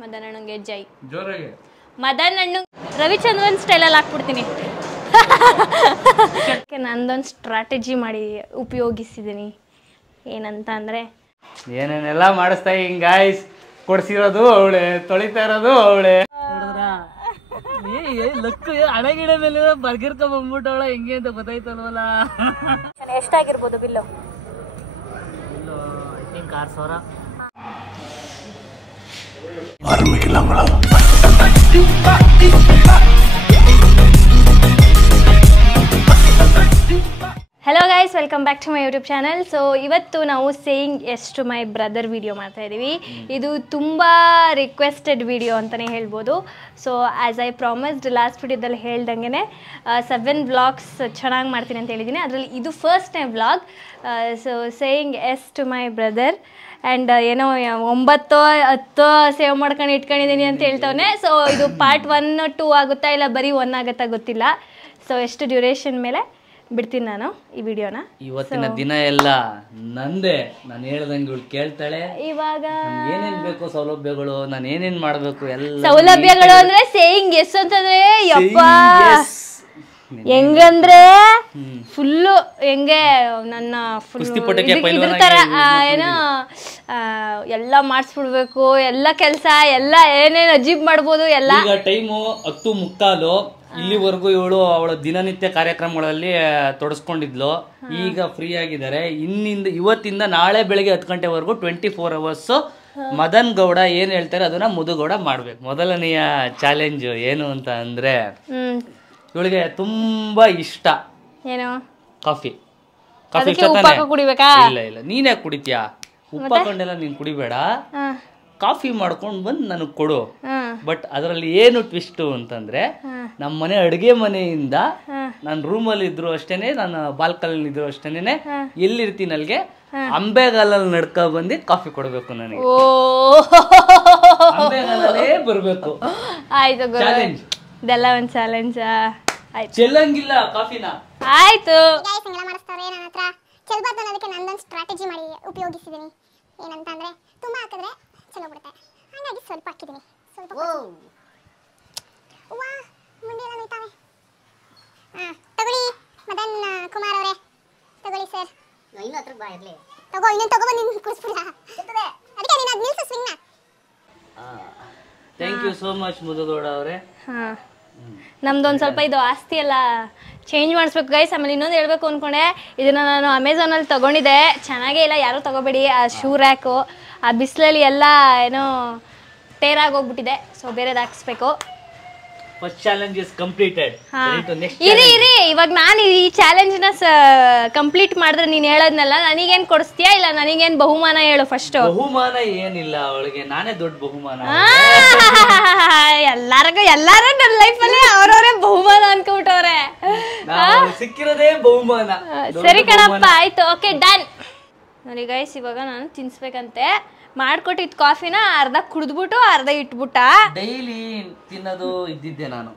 ಮದನ್ ಅಣ್ಣಂಗೆ ಜೈ. ಜೋರಾಗಿ ಮದನ್ ಅಣ್ಣ ರವಿಚಂದ್ರನ್ ಸ್ಟೈಲಲ್ಲಿ ಹಾಕ್ಬಿಡ್ತೀನಿ. ನಂದೊಂದು ಸ್ಟ್ರಾಟಜಿ ಮಾಡಿ ಉಪಯೋಗಿಸಿದ್ದೀನಿ. ಏನಂತ ಅಂದರೆ ಏನೇನೆಲ್ಲ ಮಾಡಿಸ್ತಾ ಹಿಂಗ್ ಗಾಯ್ಸ್, ಕೊಡ್ಸಿರೋದು ಅವಳೆ, ತೊಳಿತಾ ಇರೋದು ಅವಳೆ. ಲಕ್ಕು ಹಣಗಿಡ ಮೇಲೆ ಬರ್ಗಿರ್ಕೊಂಡ್ ಬಂದ್ಬಿಟ್ಟವಳ ಹೆಂಗೆ ಅಂತ ಗೊತ್ತಾಯ್ತಲ್ವಲ್ಲ. ಎಷ್ಟಾಗಿರ್ಬೋದು bill? 6,000. Hello guys, welcome back to my YouTube channel. So ಇವತ್ತು ನಾವು saying yes to my brother video ಮಾಡ್ತಾ ಇದ್ದೀವಿ. ಇದು ತುಂಬ ರಿಕ್ವೆಸ್ಟೆಡ್ ವಿಡಿಯೋ ಅಂತಲೇ ಹೇಳ್ಬೋದು. So as I promised last ವಿಡಿಯೋದಲ್ಲಿ ಹೇಳ್ದಂಗೆ 7 ವ್ಲಾಗ್ಸ್ ಚೆನ್ನಾಗಿ ಮಾಡ್ತೀನಿ ಅಂತ ಹೇಳಿದ್ದೀನಿ. ಅದರಲ್ಲಿ ಇದು first time vlog. So saying yes to my brother and ಏನೋ 9-10 ಸೇವ್ ಮಾಡ್ಕೊಂಡು ಇಟ್ಕೊಂಡಿದ್ದೀನಿ ಅಂತ ಹೇಳ್ತವನೆ. ಸೊ ಇದು ಪಾರ್ಟ್ 1-2 ಆಗುತ್ತಾ ಇಲ್ಲ ಬರೀ 1 ಆಗುತ್ತಾ ಗೊತ್ತಿಲ್ಲ. ಸೊ ಎಷ್ಟು ಡ್ಯೂರೇಷನ್ ಮೇಲೆ ಬಿಡ್ತೀನಿ ನಾನು ಈ ವಿಡಿಯೋನ. ಇವತ್ತಿನ ದಿನ ಎಲ್ಲ ನಂದೇ. ನಾನು ಹೇಳ್ದಂಗೆ ಇವಳು ಕೇಳ್ತಾಳೆ. ಇವಾಗ ಏನೇನ್ ಬೇಕು ಸೌಲಭ್ಯಗಳು, ನಾನು ಏನೇನ್ ಮಾಡ್ಬೇಕು ಎಲ್ಲ ಸೌಲಭ್ಯಗಳು ಅಂದ್ರೆ ಸೇಯಿಂಗ್ ಎಸ್ ಅಂತಂದ್ರೆ ಯಪ್ಪ ಹೆಂಗಂದ್ರೆ ಫುಲ್ಲು ಹೆಂಗೆ ನನ್ನ ಇದ್ರ ತರ ಏನೋ ಎಲ್ಲ ಮಾಡಿಸ್ಬಿಡ್ಬೇಕು, ಎಲ್ಲ ಕೆಲಸ ಎಲ್ಲ ಏನೇನು ಅಜೀಬ್ ಮಾಡ್ಬೋದು ಎಲ್ಲ. ಈಗ ಟೈಮು 10:15. ಇಲ್ಲಿವರೆಗೂ ಇವಳು ಅವಳ ದಿನನಿತ್ಯ ಕಾರ್ಯಕ್ರಮಗಳಲ್ಲಿ ತೊಡಸ್ಕೊಂಡಿದ್ಲು. ಈಗ ಫ್ರೀ ಆಗಿದ್ದಾರೆ. ಇವತ್ತಿಂದ ನಾಳೆ ಬೆಳಗ್ಗೆ 10 ಗಂಟೆವರೆಗೂ 24 hours ಮದನ್ ಗೌಡ ಏನ್ ಹೇಳ್ತಾರೆ ಅದನ್ನ ಮುದುಗೌಡ ಮಾಡ್ಬೇಕು. ಮೊದಲನೆಯ ಚಾಲೆಂಜ್ ಏನು ಅಂತ ಅಂದ್ರೆ, ಇವಳಿಗೆ ತುಂಬಾ ಇಷ್ಟ ಏನು ಕಾಫಿ. ಕುಡಿಬೇಕಾ? ಇಲ್ಲ ನೀನೇ ಕುಡಿತೀಯಾ? ಉಪ್ಪ ಹಾಕೊಂಡೆಲ್ಲ ನೀನ್ ಕುಡಿಬೇಡ, ಕಾಫಿ ಮಾಡ್ಕೊಂಡು ಬಂದು ನನಗೆ ಕೊಡು. ಬಟ್ ಅದರಲ್ಲಿ ಏನು ಟ್ವಿಸ್ಟ್ ಅಂತಂದ್ರೆ, ನಮ್ಮ ಮನೆ ಅಡುಗೆ ಮನೆಯಿಂದ ನಾನು ರೂಮಲ್ಲಿ ಇದ್ರು ಅಷ್ಟೇನೆ, ನಾನು ಬಾಲ್ಕನಿ ಇದ್ರು ಅಷ್ಟೇನೆ, ಎಲ್ಲಿರ್ತೀನಿ ಅಲ್ಲಿಗೆ ಅಂಬೆಗಾಲಲ್ಲಿ ನಡ್ಕ ಬಂದು ಕಾಫಿ ಕೊಡ್ಬೇಕು ನನಗೆ. ಅಂಬೆಗಾಲಲ್ಲೇ ಬರ್ಬೇಕು. ಆಯ್ತು, ಇದೆಲ್ಲ ಒಂದು ಚಾಲೆಂಜ್. ಆಯ್ತು, ಚೆಲ್ಲಂಗಿಲ್ಲ ಕಾಫಿನ. ಆಯ್ತು. ಮಾಡಿಸ್ತಾರೆ ನನ್ನ ಹತ್ರ ಚೆಲ್ಬಾರ್ದು ಅನ್ನೋದಕ್ಕೆ ನಂದೊಂದು ಸ್ಟ್ರಾಟಜಿ ಮಾಡಿ ಉಪಯೋಗಿಸಿದ್ದೀನಿ. ಏನಂತ ಅಂದ್ರೆ, ತುಂಬಾ ಹಾಕಿದ್ರೆ ಚೆಲ್ಲೋಗ್ಬಿಡುತ್ತೆ, ಹಾಗಾಗಿ ಸ್ವಲ್ಪ ಹಾಕಿದ್ದೀನಿ. ಸ್ವಲ್ಪ ವಾ ಮುಂದೆ ಎಲ್ಲ ನೋಯ್ತಾವೆ. ತಗೊಳ್ಳಿ ಮದನ್ ಕುಮಾರ್ ಅವರೇ, ತಗೊಳ್ಳಿ ಸರ್. ಇನ್ನೂ ಹತ್ರ ಬಾ ಇರಲಿ, ತಗೋ ಇನ್ನೊಂದು ತಗೊಬಂದು ನಿನ್ನ ಕುಡಿಸ್ಬಿಡ. ಅದಕ್ಕೆ ನೀನು ಅದು ನಿಲ್ಸು ಸ್ವಿಂಗ್ನ. ಥ್ಯಾಂಕ್ ಯು ಸೋ ಮಚ್ ಮುದುಗೌಡ ಅವರೇ. ನಮ್ದೊಂದು ಸ್ವಲ್ಪ ಇದು ಆಸ್ತಿ ಎಲ್ಲ ಚೇಂಜ್ ಮಾಡಿಸ್ಬೇಕು ಗೈಸ್. ಆಮೇಲೆ ಇನ್ನೊಂದು ಹೇಳ್ಬೇಕು ಅಂದ್ಕೊಂಡೆ, ಇದನ್ನು ನಾನು ಅಮೆಝಾನಲ್ಲಿ ತೊಗೊಂಡಿದ್ದೆ, ಚೆನ್ನಾಗೇ ಇಲ್ಲ, ಯಾರೂ ತೊಗೋಬೇಡಿ. ಆ ಶೂ ರ್ಯಾಕು ಆ ಬಿಸಿಲಲ್ಲಿ ಎಲ್ಲ ಏನೋ ಟೇರಾಗೋಗ್ಬಿಟ್ಟಿದೆ. ಸೊ ಬೇರೆದು ಹಾಕ್ಸ್ಬೇಕು. First challenge is completed. ಇರಿ ಇವಾಗ ನಾನು ಈ ಚಾಲೆಂಜ್ನ ಕಂಪ್ಲೀಟ್ ಮಾಡಿದ್ರೆ ನೀನು ಹೇಳೋದ್ನಲ್ಲ, ನನಗೇನು ಕೊಡಿಸ್ತೀಯಾ ಇಲ್ಲ ನನಗೇನು ಬಹುಮಾನ ಹೇಳು ಫಸ್ಟ್. ಬಹುಮಾನ ಏನಿಲ್ಲ, ಅವಳಿಗೆ ನಾನೇ ದೊಡ್ಡ ಬಹುಮಾನ. ಎಲ್ಲಾರು ನನ್ನ ಲೈಫಲ್ಲಿ ಅವ್ರವರೇ ಬಹುಮಾನ ಅನ್ಕೊಂಬಿಟ್ಟವ್ರೆ. ಸಿಕ್ಕಿರೋದೇ ಬಹುಮಾನ. ಸರಿ ಕಣಪ್ಪ, ಆಯ್ತು, ಓಕೆ ಡನ್. ನೋಡಿ ಗೈಸ್, ಇವಾಗ ನಾನು ತಿನ್ಸ್ಬೇಕಂತೆ. ಮಾಡ್ಕೊಟ್ಟಿದ್ ಕಾಫಿನ ಅರ್ಧ ಕುಡಿದ್ಬಿಟ್ಟು ಅರ್ಧ ಇಟ್ಬಿಟ್ಟ. ಡೈಲಿ ತಿನ್ನೋದು ಇದ್ದಿದ್ದೆ ನಾನು,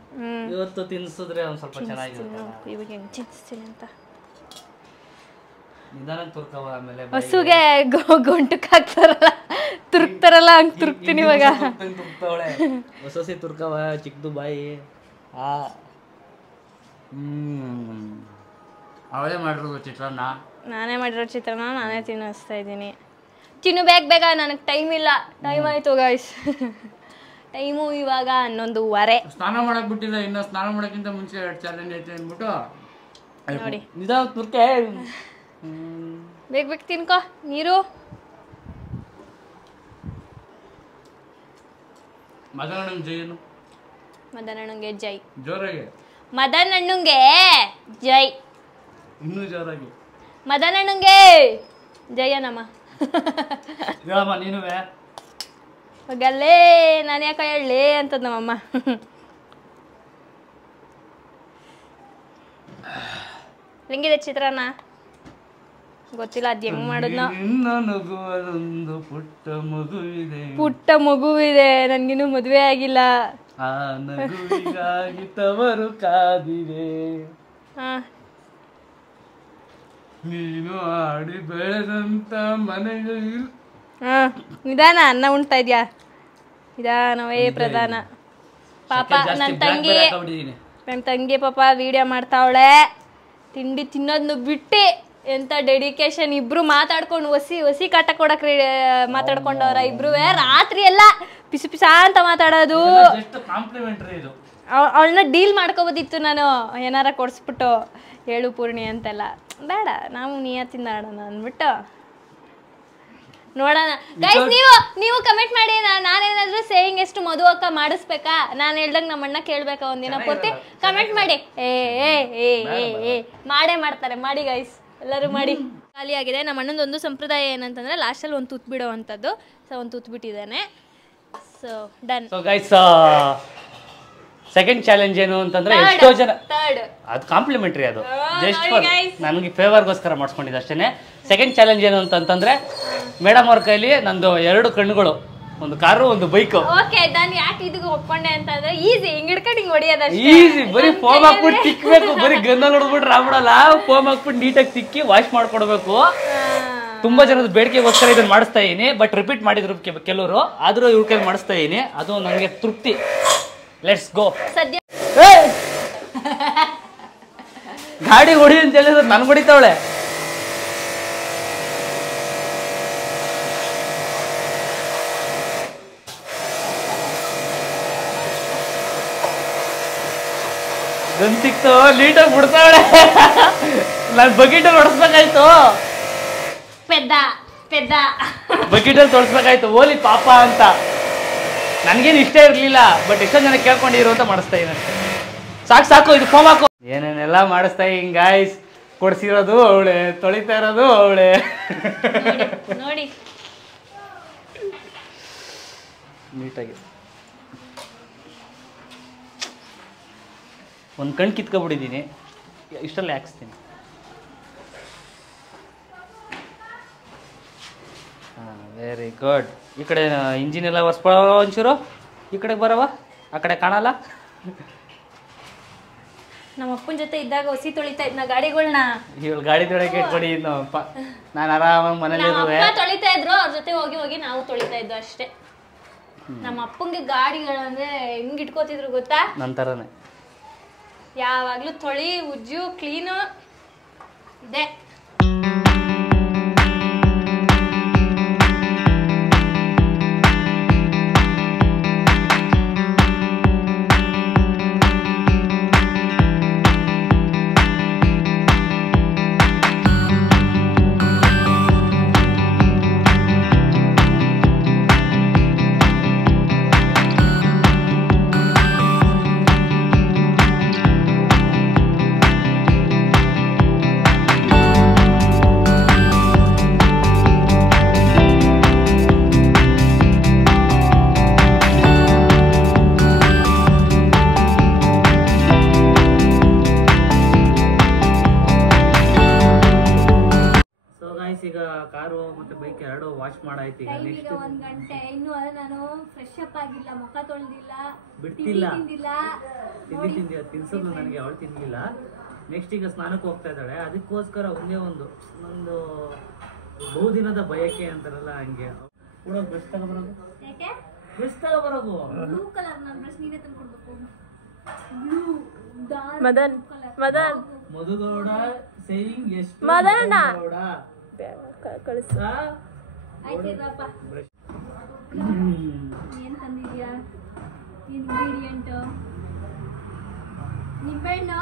ಇವತ್ತು ತಿನ್ಸಿದ್ರೆ ಒಂದ್ ಸ್ವಲ್ಪ ಚೆನ್ನಾಗಿರುತ್ತೆ. ಇವಾಗ ಹೆಂಗ್ ತಿನ್ಸ್ತೀನಿ ಅಂತ ನಿಧಾನ ತುರ್ಕವ. ಆಮೇಲೆ ಹಸುಗೆ ಗಂಟಕ್ ಹಾಕ್ತಾರಲ್ಲ, ತುರ್ಕ್ತಾರಲ್ಲ, ಹಂಗ್ ತುರ್ಕ್ತೀನಿ ಇವಾಗ. ತುರ್ಕ್ತವಳೆ ಹೊಸಸಿ ತುರ್ಕವ, ಚಿಕ್ಕದು ಬಾಯಿ. ಅವಳೇ ಮಾಡಿರೋದು ಚಿತ್ರಾನ್ನ. ನಾನೇ ಮಾಡಿರೋ ಚಿತ್ರಾನ್ನ ನಾನೇ ತಿನ್ನಿಸ್ತಾ ಇದ್ದೀನಿ. ತಿನ್ನು ಬೇಗ, ನನಗೆ ಟೈಮ್ ಇಲ್ಲ. ಟೈಮ್ ಆಯ್ತು ಗೈಸ್, ಟೈಮು ಇವಾಗ 11:15. ಸ್ನಾನ ಮಾಡಕ್ ಬಿಟ್ಟಿಲ್ಲ, ಇನ್ನು ಸ್ನಾನ ಮಾಡೋಕ್ಕಿಂತ ಮುಂಚೆ 2 ಚಾಲೆಂಜ್ ಐತೆ ಅಂದ್ಬಿಟ್ಟು ನೋಡಿ ನಿಧಾನ ತುರ್ಕೆ. ಬೇಗ ತಿನ್ಕೋ. ನೀರು ಮದನ್ ಅಣ್ಣಂಗೆ ಜೈ. ಜೋರಾಗಿ ಮದನ್ ಅಣ್ಣಂಗೆ ಜೈ. ಇನ್ನೂ ಜೋರಾಗಿ ಮದನ್ ಅಣ್ಣಂಗೆ ಜಯ ನಮ್ಮ. ಹೇಳಮ್ಮ ನೀನುವೆ. ಹೋಗಲ್ಲೇ, ನಾನು ಯಾಕೆ ಹೇಳಲೇ ಅಂತದ್ ನಮ್ಮಮ್ಮ. ಹೆಂಗಿದೆ ಚಿತ್ರಾನ್ನ? ಗೊತ್ತಿಲ್ಲ ಅದ್ ಹೆಂಗ್ ಮಾಡಿದ್ನೋ. ಪುಟ್ಟ ಮಗುವಿದೆ, ನನ್ಗಿನ್ನೂ ಮದುವೆ ಆಗಿಲ್ಲ. ತವರು ಕಾದಿದೆ, ನೀನು ಆಡಿ ಬೆಳೆದಂತ ಮನೆಗೆ ಹಾಂ ನಿಧಾನ, ಅನ್ನ ಉಣ್ತಾ ಇದೆಯಾ? ನಿಧಾನವೇ ಪ್ರಧಾನ. ಪಾಪ ನನ್ನ ತಂಗಿ ಪಾಪ ವಿಡಿಯೋ ಮಾಡ್ತಾವಳೆ. ತಿಂಡಿ ತಿನ್ನೋದನ್ನು ಬಿಟ್ಟು ಎಂತ ಡೆಡಿಕೇಶನ್. ಇಬ್ರು ಮಾತಾಡ್ಕೊಂಡು ಹೊಸಿ ಕಾಟ ಕೊಡಕ್ ಮಾತಾಡ್ಕೊಂಡವ್ರ ಇಬ್ರು. ರಾತ್ರಿ ಎಲ್ಲ ಪಿಸು ಪಿಸ ಅಂತ ಮಾತಾಡೋದು. ಅವಳನ್ನ ಡೀಲ್ ಮಾಡ್ಕೋಬೋದಿತ್ತು ನಾನು, ಏನಾರ ಕೊಡಿಸ್ಬಿಟ್ಟು ಹೇಳು ಪೂರ್ಣಿ ಅಂತೆಲ್ಲ. ಬೇಡ, ನಾವು ನಿಯತ್ತಿಂದ ಆಡೋಣ ಅಂದ್ಬಿಟ್ಟು ನೋಡೋಣ. ಗೈಸ್ ನೀವು ಕಮೆಂಟ್ ಮಾಡಿ. ನಾನೇನಾದ್ರೂ ಸೇಯಿಂಗ್ ಎಷ್ಟು ಮಧು ಅಕ್ಕ ಮಾಡಿಸ್ಬೇಕಾ? ನಾನು ಹೇಳ್ದಂಗೆ ನಮ್ಮ ಅಣ್ಣ ಕೇಳ್ಬೇಕಾ ಒಂದಿನ ಪೂರ್ತಿ? ಕಮೆಂಟ್ ಮಾಡಿ. ಮಾಡೇ ಮಾಡ್ತಾರೆ, ಮಾಡಿ ಗೈಸ್, ಎಲ್ಲರೂ ಮಾಡಿ. ಖಾಲಿ ಆಗಿದೆ. ನಮ್ಮ ಅಣ್ಣಂದೊಂದು ಸಂಪ್ರದಾಯ ಏನಂತಂದ್ರೆ ಲಾಸ್ಟಲ್ಲಿ ಒಂದು ತೂತ್ ಬಿಡೋ ಅಂಥದ್ದು. ಸೊ ಒಂದು ತೂತ್ ಬಿಟ್ಟಿದ್ದಾನೆ. So done. So guys second challenge ಏನು ಅಂತಂದ್ರೆ ಎಷ್ಟೋ ಜನ ಅದು ಕಾಂಪ್ಲಿಮೆಂಟ್ರಿ, ಅದು ಜಸ್ಟ್ ಫಾರ್ ನನಗೆ ಫೇವರ್ಗೋಸ್ಕರ ಮಾಡಿಸ್ಕೊಂಡಿದ್ದೆ ಅಷ್ಟೇ. ಸೆಕೆಂಡ್ ಚಾಲೆಂಜ್ ಏನು ಅಂತಂದ್ರೆ ಮೇಡಮ್ ಅವ್ರ ಕೈಲಿ ನಂದು 2 ಕಣ್ಣುಗಳು, ಒಂದು ಕಾರು ಒಂದು ಬೈಕ್. ಓಕೆ ನಾನು ಯಾಕೆ ಇದಕ್ಕೆ ಒಪ್ಕೊಂಡೆ ಅಂತಂದ್ರೆ ಈಸಿ, ಹಿಂಗ್ ಹಿಡ್ಕೊಂಡು ಹಿಂಗ್ ಹೊಡಿಯೋದಷ್ಟೇ. ಈಸಿ, ಬರೀ ಫೋಮ್ ಹಾಕ್ಬಿಟ್ಟು ತಿಕ್ಬೇಕು. ಬರೀ ಗನ್ನ ನೋಡ್ಬಿಟ್ರೆ ಆಗ್ಬಿಡಲ್ಲ. ಫೋಮ್ ಹಾಕ್ಬಿಟ್ಟು ನೀಟಾಗಿ ತಿಕ್ಕಿ ವಾಶ್ ಮಾಡ್ಕೊಡ್ಬೇಕು. ತುಂಬಾ ಜನದ ಬೇಡಿಕೆಗೋಸ್ಕರ ಇದನ್ನ ಮಾಡಿಸ್ತಾ ಇದೀನಿ. ಬಟ್ ರಿಪೀಟ್ ಮಾಡಿದ್ರು ಕೆಲವರು, ಆದ್ರೂ ಇವ್ರ ಕೈಲಿ ಮಾಡಿಸ್ತಾ ಇದೀನಿ. ಅದು ನನಗೆ ತೃಪ್ತಿ. Let's go. ಸದ್ಯ ಗಾಡಿ ಹೊಡಿ ಅಂತ ಹೇಳಿದ್ರೆ ನನ್ ಹೊಡಿತಾವಳೆ. ಗನ್ ಸಿಕ್ತು, ನೀಟಾಗಿ ಬಿಡ್ತಾವಳೆ. ನಾನು ಬಕೆಟಲ್ಲಿ ಹೊಡಿಸ್ಬೇಕಾಯ್ತು. ಪೆದ್ದ ಬಕೆಟಲ್ಲಿ ತೊಳಸ್ಬೇಕಾಯ್ತು. ಓಲಿ ಪಾಪ ಅಂತ ನನ್ಗೇನು ಇಷ್ಟ ಇರ್ಲಿಲ್ಲ. ಬಟ್ ಎಷ್ಟೊಂದು ಜನ ಕೇಳ್ಕೊಂಡಿರು ಅಂತ ಮಾಡಿಸ್ತಾ ಇದ್ದೀನಿ. ಸಾಕು ಇದು ಫೋಮ್ ಹಾಕು. ಏನೇನೆಲ್ಲ ಮಾಡಿಸ್ತಾ ಹಿಂಗ್ ಗಾಯ್ಸ್. ಕೊಡ್ಸಿರೋದು ಅವಳೆ, ತೊಳಿತಾ ಇರೋದು ಅವಳೆ. ನೋಡಿ ನೀಟಾಗಿ ಒಂದು ಕಣ್ ಕಿತ್ಕೊಬಿಟ್ಟಿದ್ದೀನಿ. ಇಷ್ಟಲ್ಲೇ ಹಾಕ್ಸ್ತೀನಿ. Very good. ಈ ಕಡೆ ಇಂಜಿನ್ ಎಲ್ಲ ಒರೆಸ್ಕೊಳ್ಳೋ ಒಂಚೂರು. ಈ ಕಡೆಗೆ ಬರವ, ಆ ಕಡೆ ಕಾಣಲ್ಲ. ನಮ್ಮ ಅಪ್ಪನ ಜೊತೆ ಇದ್ದಾಗ ಹೊಸಿ ತೊಳಿತಾ ಇದ್ನ ಗಾಡಿಗಳನ್ನ. ಇವಳು ಗಾಡಿ ತೊಳೆಗೆ ಇಟ್ಕೊಡಿ. ಇನ್ನು ನಾನು ಆರಾಮಾಗಿ ಮನೇಲಿ ಇರುವೆ. ತೊಳಿತಾ ಇದ್ರು, ಅವ್ರ ಜೊತೆ ಹೋಗಿ ನಾವು ತೊಳಿತಾ ಇದ್ವು ಅಷ್ಟೇ. ನಮ್ಮ ಅಪ್ಪಂಗೆ ಗಾಡಿಗಳಂದ್ರೆ ಹೆಂಗ್ ಇಟ್ಕೋತಿದ್ರು ಗೊತ್ತಾ? ನಂತರನೇ ಯಾವಾಗ್ಲೂ ತೊಳಿ, ಉಜ್ಜು, ಕ್ಲೀನು ಇದೆ. ಈಗ ಕಾರು ಮತ್ತೆ ಬೈಕ್ ಎರಡು ವಾಶ್ ಮಾಡಾಯ್ತು. ಈಗ ನೆಕ್ಸ್ಟ್ 1 ಗಂಟೆ ಇನ್ನು ನಾನು ಫ್ರೆಶ್ ಅಪ್ ಆಗಿಲ್ಲ, ಮುಖ ತೊಳೆದಿಲ್ಲ, ಬಿಡ್ತಿಲ್ಲ. ತಿಂಡಿ ತಿನ್ಸೋದು ನನಗೆ ಅವಳು ತಿನ್ಲಿಲ್ಲ. ನೆಕ್ಸ್ಟ್ ಈಗ ಸ್ನಾನಕ್ಕೆ ಹೋಗ್ತಾ ಇದ್ದಾಳೆ. ಅದಕ್ಕೋಸ್ಕರ ಒಂದೇ ಒಂದು ಬಹುದಿನದ ಬಯಕೆ ಅಂತಾರಲ್ಲ ಹಂಗೆ ಕೂಡ ಬ್ರಷ್ ತಗೊಬರೋದು. ಬ್ರಷ್ ತಗೊಬರೋದು ಬ್ಲೂ ಕಲರ್ ನಾನು ಬ್ರಷ್ ನೀನೇ ತಂದ್ಕೊಡ್ಬೇಕು. ಮಧುಗೌಡ ಸೇಯಿಂಗ್ ಎಷ್ಟು ಮದನ ಕಳಿಸ ಆಯ್ತಿರಪ್ಪ. ಏನ್ ತಂದಿದ್ಯಾ? ಇಂಗ್ರೀಡಿಯಂಟ್ ನಿಂಬೆಹಣ್ಣು.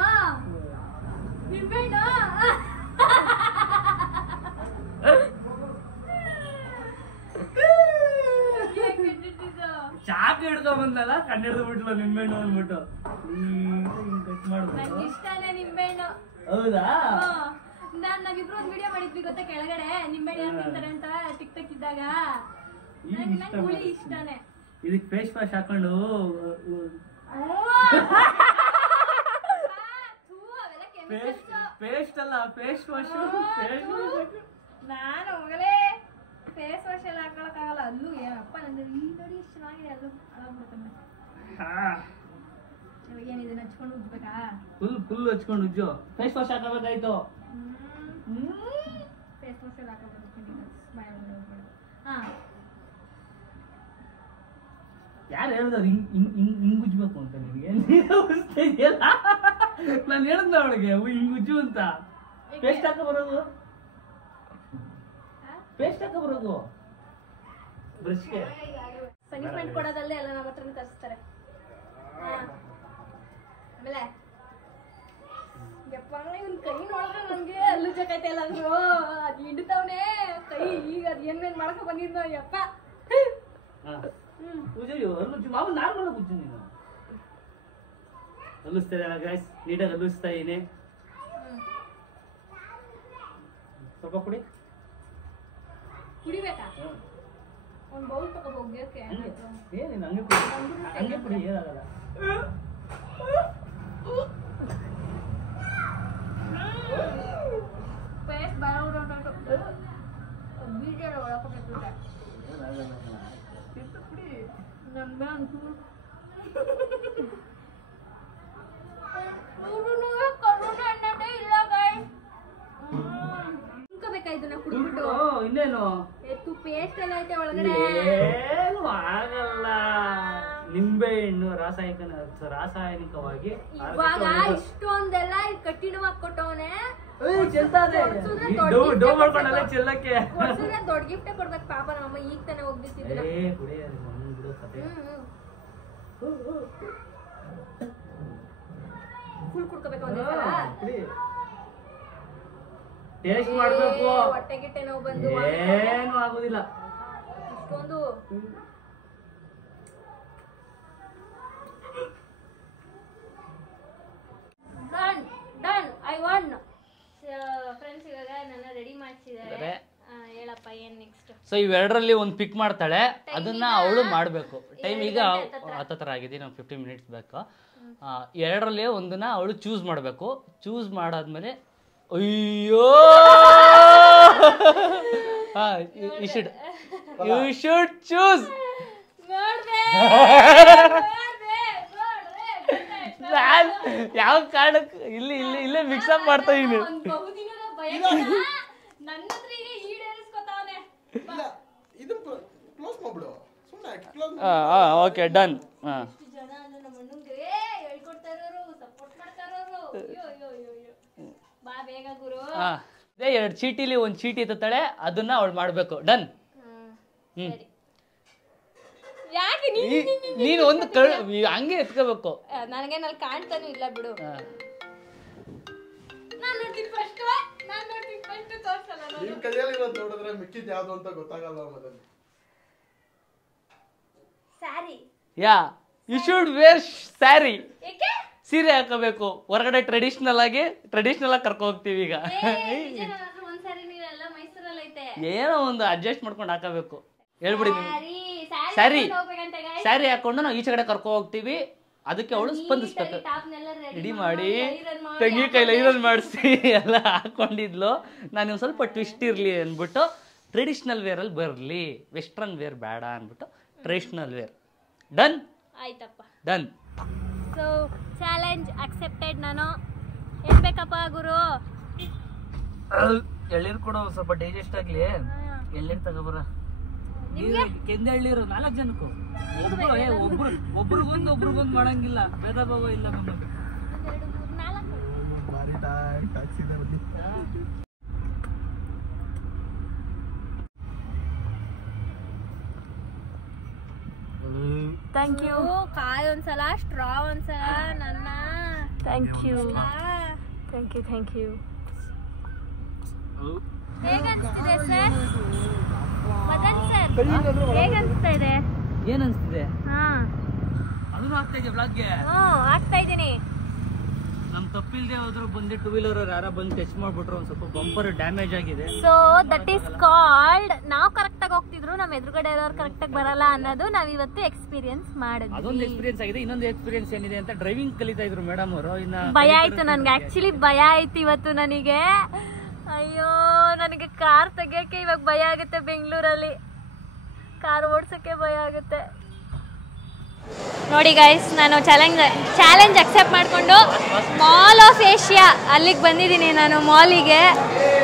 ಚಾಕ್ ಹಿಡ್ಕೊ ಬಂದಲ್ಲ, ಕಣ್ಣಿಡ್ದು ಬಿಟ್ಲು ನಿಂಬೆಹಣ್ಣು ಅಂದ್ಬಿಟ್ಟು. ಕಟ್ ಮಾಡುದು ನಂಗೆ ಇಷ್ಟನೇ ನಿಂಬೆಹಣ್ಣು. ಹೌದಾ? ನಾವಿಬ್ರು ಒಂದ್ ವಿಡಿಯೋ ಮಾಡಿದ್ವಿ ಗೊತ್ತಾ, ಕೆಳಗಡೆ ನಿಂಬೆಹಣ್ಣು ಯಾರು ತಿಂತಾರೆ ಅಂತ ಟಿಕ್ ಟಾಕ್ ಇದ್ದಾಗ. ನಂಗೆ ಹುಳಿ ಇಷ್ಟನೇ. ಇದಕ್ಕೆ ಫೇಸ್ ವಾಶ್ ಹಾಕೊಂಡು ಪೇಸ್ಟ್ ಅಲ್ಲ, ಫೇಸ್ ವಾಶ್. ನಾನು ಹೋಗಲೇ ಫೇಸ್ ವಾಶ್ ಎಲ್ಲ ಹಾಕೊಳಕ್ಕಾಗಲ್ಲ. ಅಲ್ಲೂ ಏನಪ್ಪ ನಂದು ಈ ನೋಡಿ ಎಷ್ಟು ಚೆನ್ನಾಗಿದೆ. ಅಲ್ಲೂ ಹಾಳಾಗ್ಬಿಡ್ತಾನೆ. ಇವಾಗ ಏನಿದೆ ಹಚ್ಕೊಂಡು ಉಜ್ಬೇಕಾ? ಫುಲ್ ಹಚ್ಕೊಂಡು ಉಜ್ಜು. ಫೇಸ್ ವಾಶ್ ಹಾಕಬೇಕಾಯ್ತು. ಫೇಸ್ ವಾಶ್ ಎಲ್ಲ ಹಾಕೋಬೇಕು. ಹಾ ಯಾರು ಹೇಳಿದವ್ರು ಹಿಂಗ್ ಉಜ್ಬೇಕು ಅಂತ ನಿಮಗೆ? ನಾನು ಹೇಳ್ದ ಅವಳಿಗೆ ಹಿಂಗ್ ಉಜ್ಜು ಅಂತ. ಪೇಸ್ಟ್ ಹಾಕ ಬರೋದು, ಪೇಸ್ಟ್ ಹಾಕ ಬರೋದು ಬ್ರಷ್ಗೆ. ಪನಿಷ್ಮೆಂಟ್ ಕೊಡೋದಲ್ಲೇ ಎಲ್ಲ ನಮ್ಮ ಹತ್ರ ತರಿಸ್ತಾರೆ. ಆಮೇಲೆ ಯಪ್ಪ ಇವ್ನ ಕೈ ನೋಡಿದ್ರೆ ನನಗೆ ಅಲ್ಲು ಜಗತ್ತೆ ಇಲ್ಲ ಅಂದ್ರು. ಅದು ಹಿಂಡ್ತಾವನೆ ಕೈ. ಈಗ ಅದು ಏನೇನು ಮಾಡ್ಕೊ ಬಂದಿದ್ದ ಯಪ್ಪ. ಮಾವು ನಾರ್ಮಲ್ ಉಜ್ಜು ನೀನು. ಅಲ್ಲಿಸ್ತಾ ಇದ್ದಾನ ಗೈಸ್, ನೀಟಾಗಿ ಅಲ್ಲಿಸ್ತಾ ಇದೀನಿ. ಸ್ವಲ್ಪ ಕುಡಿಬೇಕಾ? ಒಂದು ಬೌಲ್ ತಗೋಬೋಗ್ಯಕ್ಕೆ ಏನೇನು ಹಂಗೆ ಕುಡಿ, ಏನಾಗಲ್ಲ. ಪೇಸ್ಟ್ ಬೀಜ ಒಳಕೋಬೇಕು. ನಮ್ಗೆ ಅನ್ಸು ಕರುಣೆ ಅನ್ನೋದೇ ಇಲ್ಲ ಗಾಯ್ಸ್. ತಿನ್ಕೋಬೇಕಾ ಇದನ್ನ ಕುಡಿದ್ಬಿಟ್ಟು? ಇನ್ನೇನು ಎತ್ತು ಪೇಸ್ಟ್ ಎಲ್ಲ ಐತೆ ಒಳಗಡೆ. ಏನು ಆಗಲ್ಲ. ನಿಂಬೆ ಹಣ್ಣು ರಾಸಾಯನಿಕವಾಗಿ ಇವಾಗ ಇಷ್ಟೊಂದೆಲ್ಲ ಕಠಿಣವಾಗಿ ಕೊಟ್ಟವನೆ. ಚೆಲ್ಲಕ್ಕೆ ದೊಡ್ಡ ಗಿಫ್ಟ್ ಕೊಡ್ಬೇಕು ಪಾಪ. ನಮ್ಮಮ್ಮ ಈಗ ತಾನೆ ಹೋಗ್ಬಿಟ್ಟಿದ್ರು. ಫುಲ್ ಕುಡ್ಕೋಬೇಕು ಟೇಸ್ಟ್ ಮಾಡ್ಬೇಕು. ಹೊಟ್ಟೆ ಗಿಟ್ಟೆ ನೋವು ಬಂದು ಏನು ಆಗುದಿಲ್ಲ. ಇಷ್ಟೊಂದು ಡನ್ ಐ ವಾನ್. ಫ್ರೆಂಡ್ಸ್ ಇವಾಗ ನನ್ನ ರೆಡಿ ಮಾಡಿಸಿದ್ದಾರೆ. ಹೇಳಪ್ಪ ಏನ್ ನೆಕ್ಸ್ಟ್? ಸೊ ಇವೆರಡರಲ್ಲಿ ಒಂದು ಪಿಕ್ ಮಾಡ್ತಾಳೆ, ಅದನ್ನ ಅವಳು ಮಾಡಬೇಕು. ಟೈಮ್ ಈಗ 10 ಆಗಿದೆ, ನಾವು 15 ಮಿನಿಟ್ಸ್ ಬೇಕು. ಎರಡರಲ್ಲಿ ಒಂದನ್ನ ಅವಳು ಚೂಸ್ ಮಾಡಬೇಕು. ಚೂಸ್ ಮಾಡಾದ್ಮೇಲೆ ಅಯ್ಯೋ ಯು ಶುಡ್ ಚೂಸ್. ಯಾವ ಕಾರಣಕ್ಕೆ ಇಲ್ಲೇ ಮಿಕ್ಸ್ ಅಪ್ ಮಾಡ್ತಾ ಇದೀನಿ. Okay done. ಎರಡು ಚೀಟಿಲಿ ಒಂದು ಚೀಟಿ ಎತ್ತಾಳೆ, ಅದನ್ನ ಅವಳು ಮಾಡ್ಬೇಕು. ಡನ್. ನೀನು ಒಂದು ಹಂಗೆ ಎತ್ಕೋಬೇಕು. ನನಗೆ ನಲ್ಲಿ ಕಾಣ್ತಾನು ಇಲ್ಲ ಬಿಡು. Yeah you should wear sari. ಸೀರೆ ಹಾಕೋಬೇಕು. ಹೊರಗಡೆ ಟ್ರೆಡಿಷನಲ್ ಆಗಿ ಕರ್ಕೊ ಹೋಗ್ತೀವಿ ಈಗ. ಏನೋ ಒಂದು ಅಡ್ಜಸ್ಟ್ ಮಾಡ್ಕೊಂಡು ಹಾಕಬೇಕು. ಹೇಳ್ಬಿಡಿ ಸ್ಯಾರಿ ಹಾಕೊಂಡು ನಾವು ಈಚೆ ಕಡೆ ಕರ್ಕೊ ಹೋಗ್ತೀವಿ. ಅದಕ್ಕೆ ಅವಳು ಸ್ಪಂದಿಸ್ಬೇಕು. ರೆಡಿ ಮಾಡಿ ತೆಂಗಿನಕಾಯಿ ಐರನ್ ಮಾಡಿಸಿ ಎಲ್ಲ ಹಾಕೊಂಡಿದ್ಲು. ನಾನು ಸ್ವಲ್ಪ ಟ್ವಿಸ್ಟ್ ಇರಲಿ ಅಂದ್ಬಿಟ್ಟು ಟ್ರೆಡಿಷನಲ್ ವೇರಲ್ಲಿ ಬರಲಿ, ವೆಸ್ಟರ್ನ್ ವೇರ್ ಬೇಡ ಅಂದ್ಬಿಟ್ಟು ಟ್ರೆಡಿಷನಲ್ ವೇರ್. ಡನ್ ಆಯ್ತಪ್ಪ, ಡನ್. So challenge accepted. ನಾನು ಹೇಳ್ಬೇಕಪ್ಪ ಗುರು. ಎಳ್ಳೀರು ಕೂಡ ಸ್ವಲ್ಪ ಡೈಜೆಸ್ಟ್ ಆಗ್ಲಿ. ಎಳ್ಳೀರು ತಗೋಬರ. ಕೆಂದೆಳ್ಳೀರು 4 ಜನಕ್ಕೂ ಒಬ್ರಿಗೊಂದು ಮಾಡಂಗಿಲ್ಲ. ಭೇದ ಭಾವ ಇಲ್ಲ. Thank you. ಕಾಯಿ ಒಂದ್ಸಲ, ಸ್ಟ್ರಾ ಒಂದ್ಸಲ ನನ್ನ. Thank you. ಹೇಗನ್ಸ್ತಿದೆ ಸರ್? ಮದನ್ ಸರ್ ಹೇಗನ್ಸ್ತಾ ಇದೆ? ಏನ್ ಅನ್ಸ್ತಿದೆ? ಅದನ್ನು ಆಗ್ತಾ ಇದೆ ಬ್ಲಾಗ್ಗೆ. ಆಗ್ತಾ ಇದ್ದೀನಿ. ನಮ್ ತಪ್ಪಿಲ್ದೆ ಹೋದ್ರು ಬಂದು 2 ವೀಲರ್ ಯಾರ ಬಂದು ಟಚ್ ಮಾಡ್ಬಿಟ್ರು. ಒಂದ್ ಸ್ವಲ್ಪ ಬಂಪರ್ ಡ್ಯಾಮೇಜ್ ಆಗಿದೆ. ಸೊ ದಟ್ ಈಸ್ ಕಾಲ್ಡ್ ನಾವು ಕರೆಕ್ಟ್ ಆಗಿ ಹೋಗ್ತಿದ್ರು, ನಮ್ ಎದುರುಗಡೆ ಇರೋರು ಕರೆಕ್ಟ್ ಆಗಿ ಬರಲ್ಲ ಅನ್ನೋದು ನಾವ್ ಇವತ್ತು ಎಕ್ಸ್ಪೀರಿಯನ್ಸ್ ಮಾಡಿದ್ವಿ. ಅದೊಂದು ಎಕ್ಸ್ಪೀರಿಯನ್ಸ್ ಆಗಿದೆ. ಇನ್ನೊಂದು ಎಕ್ಸ್ಪೀರಿಯನ್ಸ್ ಏನಿದೆ ಅಂತ ಡ್ರೈವಿಂಗ್ ಕಲಿತಾ ಇದ್ರು ಮೇಡಮ್ ಅವರು. ಭಯ ಆಯ್ತು ನನ್ಗೆ, ಆಕ್ಚುಲಿ ಭಯ ಆಯ್ತು ಇವತ್ತು ನನಗೆ. ಅಯ್ಯೋ, ನನಗೆ ಕಾರ್ ತೆಗಿಯಕ್ಕೆ ಇವಾಗ ಭಯ ಆಗುತ್ತೆ. ಬೆಂಗಳೂರಲ್ಲಿ ಕಾರ್ ಓಡ್ಸಕ್ಕೆ ಭಯ ಆಗುತ್ತೆ. ನೋಡಿ ಗೈಸ್, ನಾನು ಚಾಲೆಂಜ್ ಅಕ್ಸೆಪ್ಟ್ ಮಾಡಿಕೊಂಡು ಮಾಲ್ ಆಫ್ ಏಷ್ಯಾ ಅಲ್ಲಿಗೆ ಬಂದಿದ್ದೀನಿ. ನಾನು ಮಾಲಿಗೆ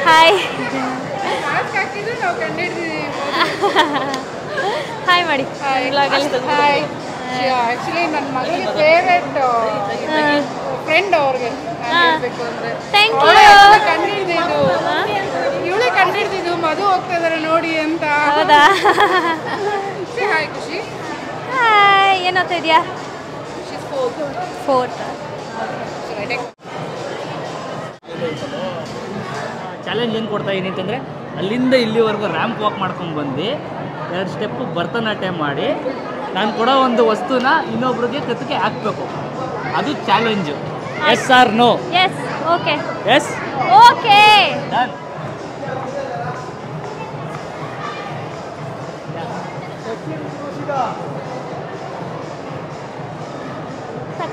ಹಾಯ್ ಹಾಯ್ ಮಾಡಿ. ಹಾಯ್ ಆಕ್ಚುಲಿ ನನ್ನ ಮಗಳಿಗೆ ಫೇವ್ರೆಟ್ ಫ್ರೆಂಡ್ ಅವ್ರಿಗೆ ಹೇಳ್ಬೇಕು ಅಂದ್ರೆ ಥ್ಯಾಂಕ್ ಕಂಡಿಡ್ದಿದ್ದು ಇವಳೇ ಕಂಡಿಡ್ದಿದ್ದು ಮಧು ಹೋಗ್ತಾ ಇದಾರೆ ನೋಡಿ ಅಂತ. ಹೌದಾ? ಹಾಯ್ ಖುಷಿ. ಹಾಯ್, ಏನು ಓದ್ತಾ ಇದೆಯಾ? ಫೋರ್ತ್. ಚಾಲೆಂಜ್ ಏನು ಕೊಡ್ತಾ ಇದೀನಿ ಅಂತಂದರೆ, ಅಲ್ಲಿಂದ ಇಲ್ಲಿವರೆಗೂ ರ್ಯಾಂಪ್ ವಾಕ್ ಮಾಡ್ಕೊಂಡು ಬಂದು 2 ಸ್ಟೆಪ್ಪು ಭರತನಾಟ್ಯ ಮಾಡಿ ನಾನು ಕೊಡೋ ಒಂದು ವಸ್ತುನ ಇನ್ನೊಬ್ರಿಗೆ ಕತ್ತಿಗೆ ಹಾಕಬೇಕು. ಅದು challenge. Yes or no? Yes. Okay. Yes. Okay. Done.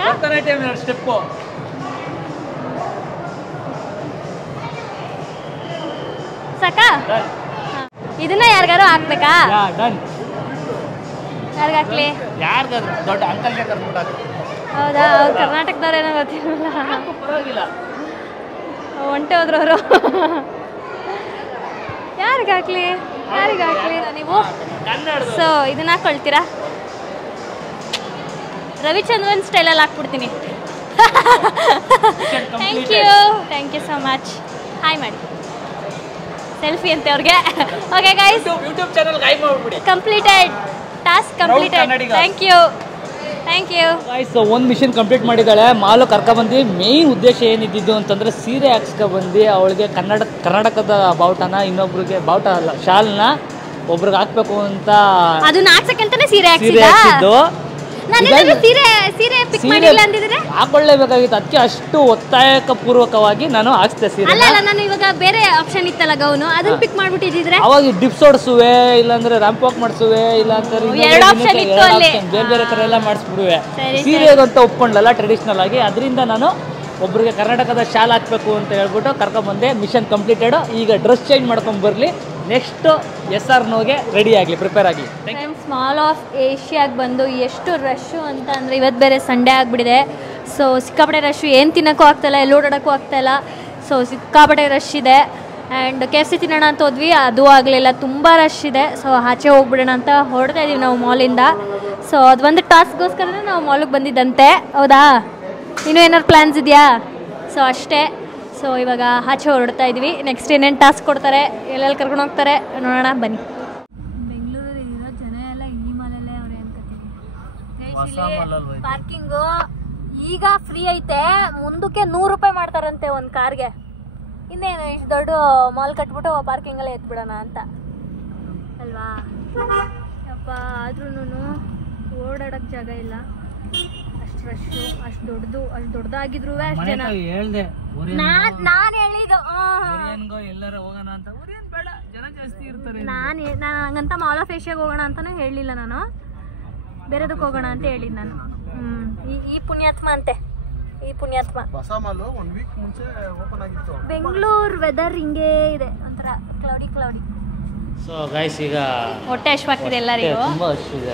Bharatanatyam 2 step. ಸಾಕಾ? ಇದನ್ನ ಯಾರಿಗಾರು ಹಾಕ್ಬೇಕಾ? ಡನ್. ಯಾರಿಗೆ ಹಾಕ್ಲಿ? ಯಾರಿಗಾದ್ರು ದೊಡ್ಡ ಅಂಕಲ್ಗೆ ಕರ್ಕೊಂಡು ಹಾಕಿ. ಹೌದಾ? ಅವ್ರು ಕರ್ನಾಟಕದವ್ರೇನೋ ಗೊತ್ತಿರಲ್ಲ. ಪರವಾಗಿಲ್ಲ. ಒಂಟೆ ಹೋದ್ರು ಅವರು. ಯಾರಿಗೆ ಹಾಕ್ಲಿ? ಯಾರಿಗೆ ಹಾಕ್ಲಿ ನೀವು? ಸೊ ಇದನ್ನ ಹಾಕೊಳ್ತೀರಾ? ರವಿಚಂದ್ರನ್ ಸ್ಟೈಲಲ್ಲಿ ಹಾಕ್ಬಿಡ್ತೀನಿ. Thank you so much. Hi ಮಾಡಿ. ಸೆಲ್ಫಿ ಅಂತೆ ಅವ್ರಿಗೆ. Okay guys, YouTube channel hi ಮಾಡ್ಬಿಡಿ. Completed. Task completed. Thank you. Guys, ಒಂದು ಮಿಷನ್ ಕಂಪ್ಲೀಟ್ ಮಾಡಿದ್ದಾಳೆ. ಮಾಲು ಕರ್ಕೊಬಂದು ಮೇಯ್ನ್ ಉದ್ದೇಶ ಏನಿದ್ದು ಅಂತಂದರೆ ಸೀರೆ ಹಾಕ್ಸ್ಕೊಬಂದು ಅವಳಿಗೆ ಕರ್ನಾಟಕದ ಬಾವುಟನ ಇನ್ನೊಬ್ರಿಗೆ, ಬಾವುಟ ಅಲ್ಲ ಶಾಲ್ನ ಒಬ್ರಿಗೆ ಹಾಕ್ಬೇಕು ಅಂತ. ಅದನ್ನ ಹಾಕ್ಸಕ್ಕಂತಾನೆ ಸೀರೆ ಹಾಕ್ಸಿದ್ದು. ಸೀರೆ ಪಿಕ್ ಮಾಡಿಲ್ಲ ಅಂದಿದ್ರೆ ಹಾಕೊಳ್ಳೇಬೇಕಾಗಿತ್ತು. ಅದಕ್ಕೆ ಅಷ್ಟು ಒತ್ತಾಯಕ ಪೂರ್ವಕವಾಗಿ ನಾನು ಹಾಕ್ಸ್ದೆ ಸೀರೆ. ಅಲ್ಲ, ನಾನು ಇವಾಗ ಬೇರೆ ಆಪ್ಷನ್ ಇತ್ತಲ್ಲ ಗೌನು, ಅದನ್ನ ಪಿಕ್ ಮಾಡ್ಬಿಟ್ಟಿದ್ರೆ ಅವಾಗ ಡಿಪ್ಸ್ ಹೊಡ್ಸುವೆ, ಇಲ್ಲಾಂದ್ರೆ ರ್ಯಾಂಪ್ ವಾಕ್ ಮಾಡಿಸುವೆ, ಇಲ್ಲಾಂದ್ರೆ ಬೇರೆ ಬೇರೆ ತರ ಎಲ್ಲ ಮಾಡಿಸ್ಬಿಡುವೆ. ಸೀರೆಗಂತ ಒಪ್ಕೊಂಡಲ್ಲ ಟ್ರೆಡಿಷನಲ್ ಆಗಿ. ಅದರಿಂದ ನಾನು ಒಬ್ಬರಿಗೆ ಕರ್ನಾಟಕದ ಶಾಲ್ ಹಾಕ್ಬೇಕು ಅಂತ ಹೇಳ್ಬಿಟ್ಟು ಕರ್ಕೊಂಡ್ಬಂದೆ. Mission completed. ಈಗ ಡ್ರೆಸ್ ಚೇಂಜ್ ಮಾಡ್ಕೊಂಡು ಬರಲಿ. ನೆಕ್ಸ್ಟ್ ಎಸ್ ಆರ್ ನೋಗೆ ರೆಡಿ ಆಗಲಿ, ಪ್ರಿಪೇರ್ ಆಗಲಿ. ಮಾಲ್ ಆಫ್ ಏಷ್ಯಾಗೆ ಬಂದು ಎಷ್ಟು ರಶ್ಶು ಅಂತ ಅಂದರೆ, ಇವತ್ತು ಬೇರೆ ಸಂಡೇ ಆಗಿಬಿಟ್ಟಿದೆ. ಸೊ ಸಿಕ್ಕಾಪಟ್ಟೆ ರಶ್ಶು. ಏನು ತಿನ್ನೋಕ್ಕೂ ಆಗ್ತಾಯಿಲ್ಲ, ಎಲ್ಲೂ ಓಡಾಡೋಕ್ಕೂ ಆಗ್ತಾಯಿಲ್ಲ. ಸೊ ಸಿಕ್ಕಾಪಟ್ಟೆ ರಶ್ ಇದೆ. ಆ್ಯಂಡ್ KFC ತಿನ್ನೋಣ ಅಂತ ಹೋದ್ವಿ, ಅದು ಆಗಲಿಲ್ಲ, ತುಂಬ ರಶ್ ಇದೆ. ಸೊ ಆಚೆ ಹೋಗ್ಬಿಡೋಣ ಅಂತ ಹೊರಡ್ತಾ ಇದ್ದೀವಿ ನಾವು ಮಾಲಿಂದ. ಸೊ ಅದು ಒಂದು ಟಾಸ್ಕ್ಗೋಸ್ಕರನೇ ನಾವು ಮಾಲಿಗೆ ಬಂದಿದ್ದಂತೆ. ಹೌದಾ? ಇನ್ನೂ ಏನಾದ್ರು ಪ್ಲ್ಯಾನ್ಸ್ ಇದೆಯಾ? ಸೊ ಅಷ್ಟೇ. ಸೊ ಇವಾಗ ಆಚೆ ಹೊರಡ್ತಾ ಇದ್ವಿ. ನೆಕ್ಸ್ಟ್ ಏನೇನು ಟಾಸ್ಕ್ ಕೊಡ್ತಾರೆ, ಎಲ್ಲೆಲ್ಲಿ ಕರ್ಕೊಂಡು ಹೋಗ್ತಾರೆ ನೋಡೋಣ ಬನ್ನಿ. ಬೆಂಗಳೂರಲ್ಲಿರೋ ಜನ ಎಲ್ಲ ಈ ಮಾಲಲ್ಲೇ ಅವ್ರೆ ಅನ್ಕೋತೀನಿ. ಪಾರ್ಕಿಂಗು ಈಗ ಫ್ರೀ ಐತೆ, ಮುಂದಕ್ಕೆ 100 ರೂಪಾಯಿ ಮಾಡ್ತಾರಂತೆ ಒಂದು ಕಾರ್ಗೆ. ಇನ್ನೇನು ಇಷ್ಟು ದೊಡ್ಡ ಮಾಲ್ ಕಟ್ಬಿಟ್ಟು ಪಾರ್ಕಿಂಗಲ್ಲೇ ಎತ್ಬಿಡೋಣ ಅಂತ ಅಲ್ವಾ? ಯಪ್ಪ, ಆದ್ರೂ ಓಡಾಡೋಕ್ಕೆ ಜಾಗ ಇಲ್ಲ. ಅಷ್ಟು ರಶ್ಶು, ಅಷ್ಟು ದೊಡ್ಡದಾಗಿದ್ರು ಅಷ್ಟು ಜನ. ನಾನು ಹೇಳಿದ್ದು ಎಲ್ಲಾರ ಹೋಗೋಣ ಅಂತ. ಬೇಡ, ಜನ ಜಾಸ್ತಿ ಇರ್ತಾರೆ. ನಾನು ಹಂಗಂತ ಮಾಲ್ ಆಫ್ ಏಷ್ಯಾಗೆ ಹೋಗೋಣ ಅಂತಾನೆ ಹೇಳಲಿಲ್ಲ ನಾನು, ಬೇರೆದಕ್ಕೆ ಹೋಗೋಣ ಅಂತ ಹೇಳಿದ್ದು ನಾನು. ಈ ಪುಣ್ಯಾತ್ಮ ಅಂತೆ, ಈ ಪುಣ್ಯಾತ್ಮ. ಬೆಂಗಳೂರು ವೆದರ್ ಹಿಂಗೇ ಇದೆ, ಒಂಥರ ಕ್ಲೌಡಿ. ಸೊ ಗೈಸ್, ಈಗ ಹೊಟ್ಟೆ ಹಶ್ವಾಗ್ತಿದೆ ಎಲ್ಲರಿಗೂ.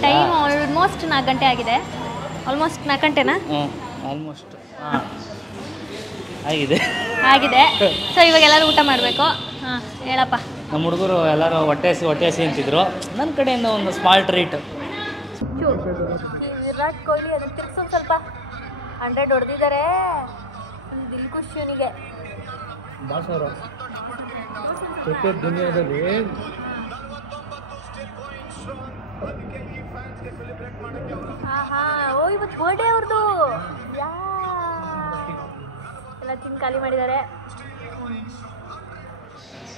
ಟೈಮ್ ಆಲ್ಮೋಸ್ಟ್ 4 ಗಂಟೆ ಆಗಿದೆ. ಆಲ್ಮೋಸ್ಟ್ 4 ಗಂಟೆನಾ? ಆಲ್ಮೋಸ್ಟ್ ಆಗಿದೆ. ಸೊ ಇವಾಗ ಎಲ್ಲರೂ ಊಟ ಮಾಡಬೇಕು. ಹಾಂ ಹೇಳಪ್ಪ. ನಮ್ಮ ಹುಡುಗರು ಎಲ್ಲರೂ ಹೊಟ್ಟೆ ಹಸಿ ಅಂತಿದ್ರು. ನನ್ನ ಕಡೆಯಿಂದ ಒಂದು ಸ್ಮಾಲ್ ಟ್ರೀಟ್. ವಿರಾಟ್ ಕೊಹ್ಲಿ ಅದನ್ನು ತಿರ್ಸೋದು ಸ್ವಲ್ಪ 100 ಹೊಡೆದಿದ್ದಾರೆ. ದಿಲ್ ಖುಷಿಯವನಿಗೆ ದುನಿಯಾದಲ್ಲಿ ಓ ಇವತ್ತು ಬರ್ಡೇ ಅವ್ರದ್ದು. ಎಲ್ಲ ತಿಂದು ಖಾಲಿ ಮಾಡಿದ್ದಾರೆ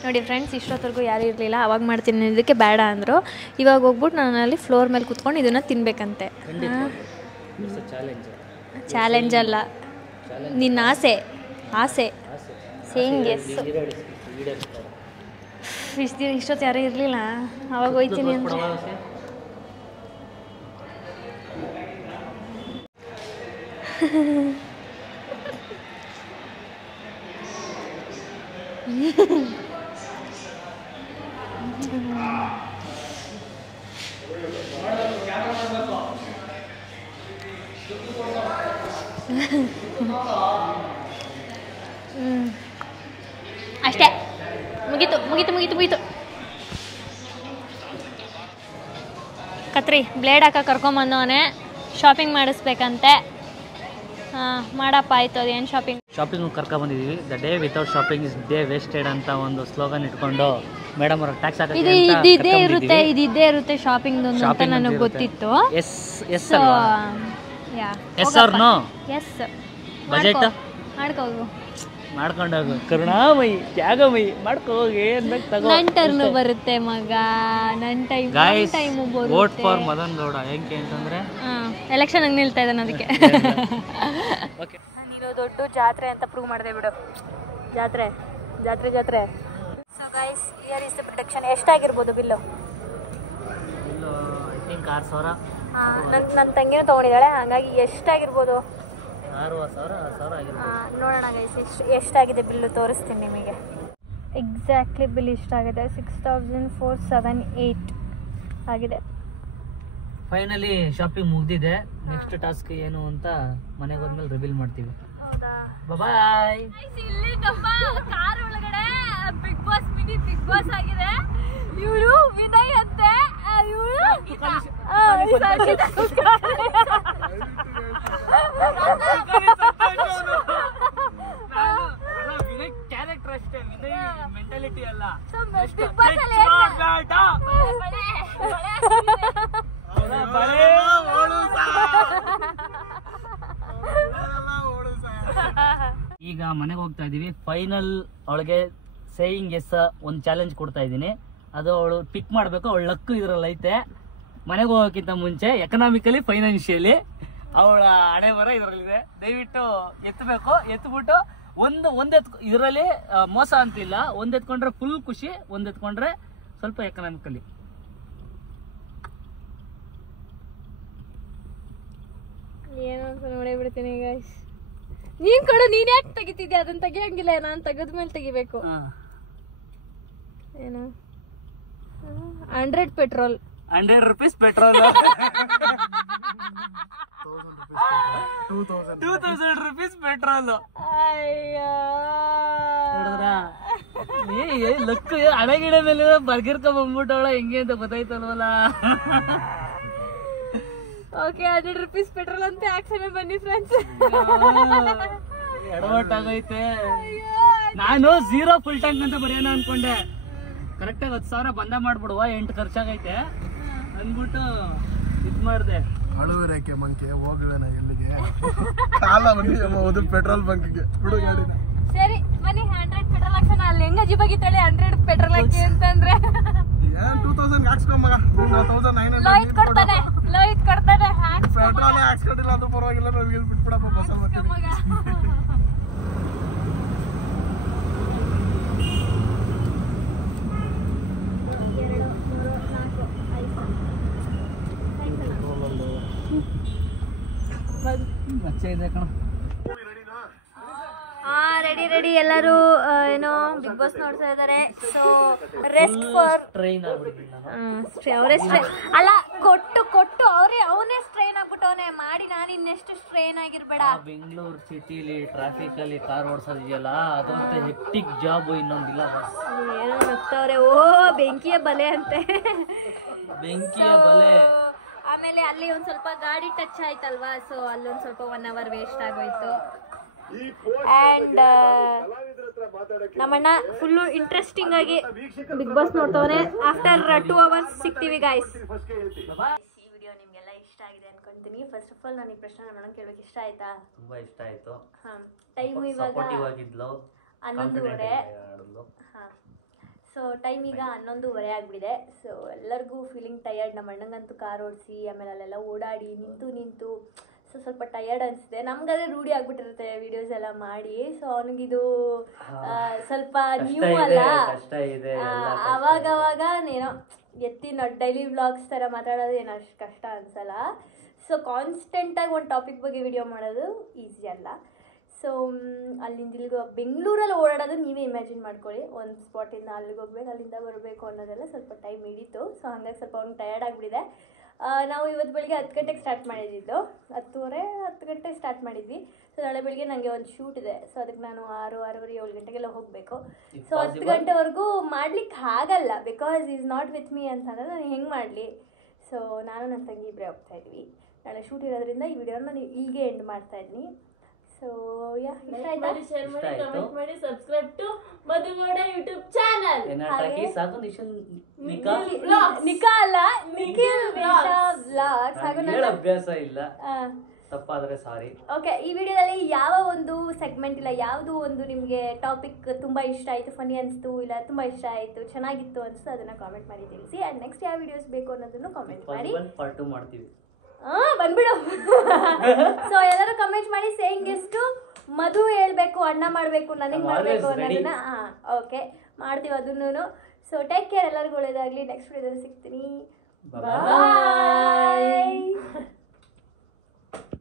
ನೋಡಿ ಫ್ರೆಂಡ್ಸ್. ಇಷ್ಟೊತ್ತರೆಗೂ ಯಾರು ಇರಲಿಲ್ಲ, ಅವಾಗ ಮಾಡ್ತೀನಿ ಇದಕ್ಕೆ ಬೇಡ ಅಂದರು. ಇವಾಗ ಹೋಗ್ಬಿಟ್ಟು ನಾನು ಅಲ್ಲಿ ಫ್ಲೋರ್ ಮೇಲೆ ಕೂತ್ಕೊಂಡು ಇದನ್ನು ತಿನ್ಬೇಕಂತೆ. ಚಾಲೆಂಜ್ ಅಲ್ಲ, ನಿನ್ನ ಆಸೆ ಸೇಯಿಂಗ್ ಎಸ್. ಇಷ್ಟೊತ್ತು ಯಾರೂ ಇರಲಿಲ್ಲ, ಅವಾಗ ಹೋಯ್ತೀನಿ ಅಂತ. ಅಷ್ಟೇ, ಮುಗೀತು. ಕತ್ರಿ ಬ್ಲೇಡ್ ಹಾಕ ಕರ್ಕೊಂಬಂದವನೇ. ಶಾಪಿಂಗ್ ಮಾಡಿಸ್ಬೇಕಂತೆ. ಮಾಡಪ್ಪ ಆಯ್ತು. ಅದೇನು ಶಾಪಿಂಗ್ ಕರ್ಕೊಂಡ್ಬಂದಿದ್ದೀವಿ. The day without shopping is day wasted ಅಂತ ಒಂದು ಸ್ಲೋಗನ್ ಇಟ್ಕೊಂಡು ಮೇಡಮ್ ಅವ್ರಿಗೆ ಟ್ಯಾಕ್ಸ್ ಇದೇ ಇರುತ್ತೆ ಶಾಪಿಂಗ್ ಅಂತ ನನಗೆ ಗೊತ್ತಿತ್ತು. Yes or no? Yes. Budget ಮಾಡ್ಕೋಗು, ಮಾಡ್ಕೊಂಡೋಗು. ಕರುಣಾಮಯಿ ತ್ಯಾಗಮಯಿ ಮಾಡ್ಕೋಗಿ ನನ್ನ ಟರ್ನ್ ಬರುತ್ತೆ ಮಗ. ನನ್ನ time vote for Madan Gowda. ಹೆಂಗೆ ಅಂತಂದ್ರೆ ಎಲೆಕ್ಷನ್ ಹಂಗೆ ನಿಲ್ತಾ ಇದ್ದಾನೆ ಅದಕ್ಕೆ. ನೀನು ದೊಡ್ಡ ಜಾತ್ರೆ ಅಂತ ಪ್ರೂವ್ ಮಾಡಿದೆ ಬಿಡು. ಜಾತ್ರೆ. So guys, here is the production. ಎಷ್ಟಾಗಿರ್ಬೋದು ಬಿಲ್ಲು? ನನ್ನ ತಂಗಿನೂ ತೊಗೊಂಡಿದ್ದಾಳೆ, ಹಂಗಾಗಿ ಎಷ್ಟಾಗಿರ್ಬೋದು? 60,000 ನೋಡೋಣ ಗೈಸ್ ಎಷ್ಟಾಗಿದೆ ಬಿಲ್ಲು ತೋರಿಸ್ತೀನಿ ನಿಮಗೆ. ಎಕ್ಸಾಕ್ಟ್ಲಿ ಬಿಲ್ ಇಷ್ಟಾಗಿದೆ. 6,478 ಆಗಿದೆ. ಫೈನಲಿ ಶಾಪಿಂಗ್ ಮುಗ್ದಿದೆ. ನೆಕ್ಸ್ಟ್ ಟಾಸ್ಕ್ ಏನು ಅಂತ ಮನೆಗೆ ಹೋದ್ಮೇಲೆ ರಿವೀಲ್ ಮಾಡ್ತೀವಿ. ಬಾಯ್. ಇಲ್ಲಿ ನಮ್ಮ ಕಾರ್ ಒಳಗಡೆ Bigg Boss mini Bigg Boss ಆಗಿದೆ. ಇವರು ವಿನಯ್ ಅಂತೆ, ಇವರು ಕ್ಯಾರೆಕ್ಟರ್ ಅಷ್ಟೇ, ಮೆಂಟಾಲಿಟಿ ಅಲ್ಲ. ಈಗ ಮನೆಗೆ ಹೋಗ್ತಾ ಇದೀವಿ. ಫೈನಲ್ ಅವಳಿಗೆ ಸೇಯಿಂಗ್ ಎಸ್ ಒಂದು ಚಾಲೆಂಜ್ ಕೊಡ್ತಾ ಇದ್ದೀನಿ. ಅದು ಅವಳು ಪಿಕ್ ಮಾಡಬೇಕು. ಅವಳ ಲಕ್ ಇದ್ರಲ್ಲಿ ಐತೆ. ಮನೆಗೆ ಹೋಗೋಕ್ಕಿಂತ ಮುಂಚೆ ಎಕನಾಮಿಕಲಿ ಫೈನಾನ್ಷಿಯಲಿ ಅವಳ ಹಣೆ ಬರ ಇದರಲ್ಲಿದೆ. ದಯವಿಟ್ಟು ಎತ್ತಬೇಕು. ಎತ್ಬಿಟ್ಟು ಒಂದು ಇದರಲ್ಲಿ ಮೋಸ ಅಂತಿಲ್ಲ. ಒಂದು ಎತ್ಕೊಂಡ್ರೆ ಫುಲ್ ಖುಷಿ, ಒಂದು ಎತ್ಕೊಂಡ್ರೆ ಸ್ವಲ್ಪ ಎಕನಾಮಿಕಲಿ. ಏನೋ ನೋಡೇ ಬಿಡ್ತೀನಿ ಗೈಸ್. ನೀನ್ ಕೊಡು, ನೀನ್ ಯಾಕೆ ತೆಗಿತಿದ್ಯಾ? ಅದನ್ನ ತೆಗಿಯಂಗಿಲ್ಲ, ನಾನು ತೆಗೆದ್ಮೇಲೆ ತೆಗಿಬೇಕು. ಏನು 100 petrol, 100 rupees petrol, 2000 rupees petrol. ಲಕ್ ಹಣಗಿಡ ಮೇಲೆ ಬರ್ಗಿರ್ಕೊಂಡ್ ಬಂದ್ಬಿಟ್ಟವಳ ಹೆಂಗೆ ಅಂತ ಗೊತ್ತಾಯ್ತಲ್ವಲ್ಲ. ಓಕೆ, 100 rupees ಪೆಟ್ರೋಲ್ ಅಂತ ಹಾಕ್ಸನೆ ಬನ್ನಿ ಫ್ರೆಂಡ್ಸ್. ಎಡವಟ್ಟಾಗೈತೆ. ನಾನು 0 ಫುಲ್ ಟ್ಯಾಂಕ್ ಅಂತ ಬರೆಯೋಣ ಅನ್ಕೊಂಡೆ. ಕರೆಕ್ಟಾಗಿ 10,000 ಬಂದ ಮಾಡ್ಬಿಡುವ, 8 ಖರ್ಚಾಗೈತೆ ಅಂದ್ಬಿಟ್ಟು ಇದ್ ಮಾಡ್ದೆ. ಅಳುವಿರೇಕೆ ಮಂಕೆ ಹೋಗುವೇನ ಎಲ್ಲಿಗೆ? ಕಾಲ ಬಂದು ಪೆಟ್ರೋಲ್ ಬಂಕ್ಗೆ ಬಿಡು ಗಾಡಿನ. ಸರಿ ಬನ್ನಿ, 100 ಪೆಟ್ರೋಲ್ ಹಾಕ್ಸೋಣ. ಅಲ್ಲಿ ಹೆಂಗ ಅಜಿಬಾಗಿತ್ತಾಳೆ 100 ಪೆಟ್ರೋಲ್ ಹಾಕಿ ಅಂತಂದ್ರೆ 2000 ಹಾಕ್ಸ್ಕೊಂಡ್ ಮಗ. 1900 ಲೋಹಿತ್ ಕೊಡ್ತಾನೆ ಪೆಟ್ರೋಲ್ ಹಾಕ್ಸ್ಕೊಂಡಿಲ್ಲ ಅದು ಪರವಾಗಿಲ್ಲ. ನನಗೆ ಬಿಟ್ಬಿಡಪ್ಪ ಬಸ್ಸಲ್ಲಿ ಬರ್ತೀನಿ. ರೆಡಿ ಎಲ್ಲರೂ. ಏನೋ ಬಿಗ್ ಬಾಸ್ ನೋಡ್ತಾ ಇದಾರೆ. ಸೊ ರೆಸ್ಟ್ ಫಾರ್ ಟ್ರೈನ್ ಅವರೇ ಅಲ್ಲ, ಕೊಟ್ಟು ಅವನೇ ಸ್ಟ್ರೈನ್ ಆಗ್ಬಿಟ್ಟವನೇ ಮಾಡಿ. ನಾನು ಇನ್ನೆಷ್ಟು ಸ್ಟ್ರೈನ್ ಆಗಿರ್ಬೇಡ. ಬೆಂಗಳೂರು ಸಿಟಿಲಿ ಟ್ರಾಫಿಕ್ ಅಲ್ಲಿ ಕಾರ್ ಓಡಿಸೋದಿದೆಯಲ್ಲ, ಅದಂತ ಹೆಕ್ಟಿಕ್ ಜಾಬ್ ಇನ್ನೊಂದಿಲ್ಲ. ಏನೋ ನಗ್ತವ್ರೆ. ಓ ಬೆಂಕಿಯ ಬಲೆ ಅಂತೆ. ಬೆಂಕಿಯ ಬಲೆ. ಆಮೇಲೆ ಅಲ್ಲಿ ಒಂದ್ ಸ್ವಲ್ಪ ಗಾಡಿ ಟಚ್ ಆಯ್ತಲ್ವಾ, ಸೊ ಅಲ್ಲೊಂದ್ ಸ್ವಲ್ಪ 1 hour ವೇಸ್ಟ್ ಆಗೋಯ್ತು. ಅಂಡ್ ನಮ್ಮಣ್ಣ ಫುಲ್ಲು ಇಂಟ್ರೆಸ್ಟಿಂಗ್ ಆಗಿ ಬಿಗ್ ಬಾಸ್ ನೋಡ್ತವನೆ. ಆಫ್ಟರ್ 2 hours ಸಿಗ್ತೀವಿ ಗಾಯ್ಸ್. ಈ ವಿಡಿಯೋ ನಿಮ್ಗೆಲ್ಲ ಇಷ್ಟ ಆಗಿದೆ ಅನ್ಕೊಂತೀನಿ. ಫಸ್ಟ್ ಆಫ್ ಆಲ್ ನಾನು ಈ ಪ್ರಶ್ನೆ ನಮ್ಮ ಅಣ್ಣನ ಕೇಳಬೇಕು, ಇಷ್ಟ ಆಯ್ತಾ? ತುಂಬಾ ಇಷ್ಟ ಆಯ್ತು. ಟೈಮ್ ಇವಾಗ 11:30. ಸೊ ಟೈಮ್ ಈಗ 11:30 ಆಗ್ಬಿಟ್ಟಿದೆ. ಸೊ ಎಲ್ಲರಿಗೂ ಫೀಲಿಂಗ್ ಟಯರ್ಡ್. ನಮ್ಮ ಅಣ್ಣಂಗಂತೂ ಕಾರ್ ಓಡಿಸಿ ಆಮೇಲೆ ಅಲ್ಲೆಲ್ಲ ಓಡಾಡಿ ನಿಂತು ಸೊ ಸ್ವಲ್ಪ ಟಯರ್ಡ್ ಅನಿಸಿದೆ. ನಮ್ಗಾದ್ರೆ ರೂಢಿ ಆಗ್ಬಿಟ್ಟಿರುತ್ತೆ ವಿಡಿಯೋಸ್ ಎಲ್ಲ ಮಾಡಿ. ಸೊ ಅವನಿಗಿದು ಸ್ವಲ್ಪ ನ್ಯೂ ಅಲ್ಲ. ಅವಾಗ ಏನೋ ಡೈಲಿ ವ್ಲಾಗ್ಸ್ ಥರ ಮಾತಾಡೋದು ಏನೋ ಅಷ್ಟು ಕಷ್ಟ ಅನ್ಸಲ್ಲ. ಸೊ ಕಾನ್ಸ್ಟೆಂಟಾಗಿ ಒಂದು ಟಾಪಿಕ್ ಬಗ್ಗೆ ವಿಡಿಯೋ ಮಾಡೋದು ಈಸಿ ಅಲ್ಲ. ಸೊ ಅಲ್ಲಿಂದ ಇಲ್ಲಿಗೆ ಬೆಂಗಳೂರಲ್ಲಿ ಓಡಾಡೋದು ನೀವೇ ಇಮ್ಯಾಜಿನ್ ಮಾಡ್ಕೊಳ್ಳಿ. ಒಂದು ಸ್ಪಾಟಿಂದ ಅಲ್ಲಿಗೆ ಹೋಗ್ಬೇಕು, ಅಲ್ಲಿಂದ ಬರಬೇಕು ಅನ್ನೋದೆಲ್ಲ ಸ್ವಲ್ಪ ಟೈಮ್ ಹಿಡಿತು. ಸೊ ಹಾಗಾಗಿ ಸ್ವಲ್ಪ ಅವ್ನಿಗೆ ಟಯರ್ಡ್ ಆಗಿಬಿಟ್ಟಿದೆ. ನಾವು ಇವತ್ತು ಬೆಳಿಗ್ಗೆ 10 ಗಂಟೆಗೆ ಸ್ಟಾರ್ಟ್ ಮಾಡಿದ್ದು. 10 ಗಂಟೆಗೆ ಸ್ಟಾರ್ಟ್ ಮಾಡಿದ್ವಿ. ಸೊ ನಾಳೆ ಬೆಳಿಗ್ಗೆ ನನಗೆ ಒಂದು ಶೂಟ್ ಇದೆ. ಸೊ ಅದಕ್ಕೆ ನಾನು 6:30 7 ಗಂಟೆಗೆಲ್ಲ ಹೋಗಬೇಕು. ಸೊ 10 ಗಂಟೆವರೆಗೂ ಮಾಡ್ಲಿಕ್ಕೆ ಆಗಲ್ಲ, because is not with me ಅಂತಂದರೆ ನಾನು ಹೆಂಗೆ ಮಾಡಲಿ. ಸೊ ನಾನು ನನ್ನ ತಂಗಿ ಇಬ್ಬರೇ ಹೋಗ್ತಾ ಇದ್ವಿ. ನಾಳೆ ಶೂಟ್ ಇರೋದ್ರಿಂದ ಈ ವಿಡಿಯೋನ ನಾನು ಇಲ್ಲಿಗೆ ಎಂಡ್ ಮಾಡ್ತಾ ಇದ್ದೀನಿ. ಸೊ ಯಾ ಇಷ್ಟ ಆಯ್ತಾ? ಶೇರ್ ಮಾಡಿ, ಕಮೆಂಟ್ ಮಾಡಿ, subscribe to Madhu Gowda YouTube channel. ನಿಖಾ ಅಲ್ಲ, ನಿಖಿಲ್ ವ್ಲಾಗ್ಸ್. ಹಾಗೂ ಹೇಳ ಅಭ್ಯಾಸ ಇಲ್ಲ, ತಪ್ಪಾದ್ರೆ ಸಾರಿ. ಓಕೆ, ಈ ವಿಡಿಯೋದಲ್ಲಿ ಯಾವ ಒಂದು ಸೆಗ್ಮೆಂಟ್ ಇಲ್ಲ, ಯಾವುದು ಒಂದು ನಿಮಗೆ ಟಾಪಿಕ್ ತುಂಬಾ ಇಷ್ಟ ಆಯಿತು, ಫನಿ ಅನಿಸ್ತು, ಇಲ್ಲ ತುಂಬಾ ಇಷ್ಟ ಆಯಿತು, ಚೆನ್ನಾಗಿತ್ತು ಅನಿಸ್ತು, ಅದನ್ನ ಕಾಮೆಂಟ್ ಮಾಡಿ ತಿಳಿಸಿ. ಆ್ಯಂಡ್ ನೆಕ್ಸ್ಟ್ ಯಾವ ವಿಡಿಯೋಸ್ ಬೇಕು ಅನ್ನೋದನ್ನು ಕಾಮೆಂಟ್ ಮಾಡಿ. ಪಾರ್ಟ್ 2 ಮಾಡ್ತೀವಿ. ಬಂದ್ಬಿಡು. ಸೊ ಎಲ್ಲರೂ ಕಮೆಂಟ್ ಮಾಡಿ ಸೇಯಿಂಗ್ ಎಷ್ಟು ಮಧು ಹೇಳ್ಬೇಕು, ಅಣ್ಣ ಮಾಡ್ಬೇಕು, ನನಗೆ ಮಾಡ್ಬೇಕು ಅನ್ನೋದನ್ನ. ಓಕೆ, ಮಾಡ್ತೀವಿ ಅದನ್ನು. ಸೊ ಟೇಕ್ ಕೇರ್, ಎಲ್ಲರಿಗೂ ಒಳ್ಳೇದಾಗ್ಲಿ. ನೆಕ್ಸ್ಟ್ ವಿಡಿಯೋದಲ್ಲಿ ಸಿಗ್ತೀನಿ. ಬಾಯ್.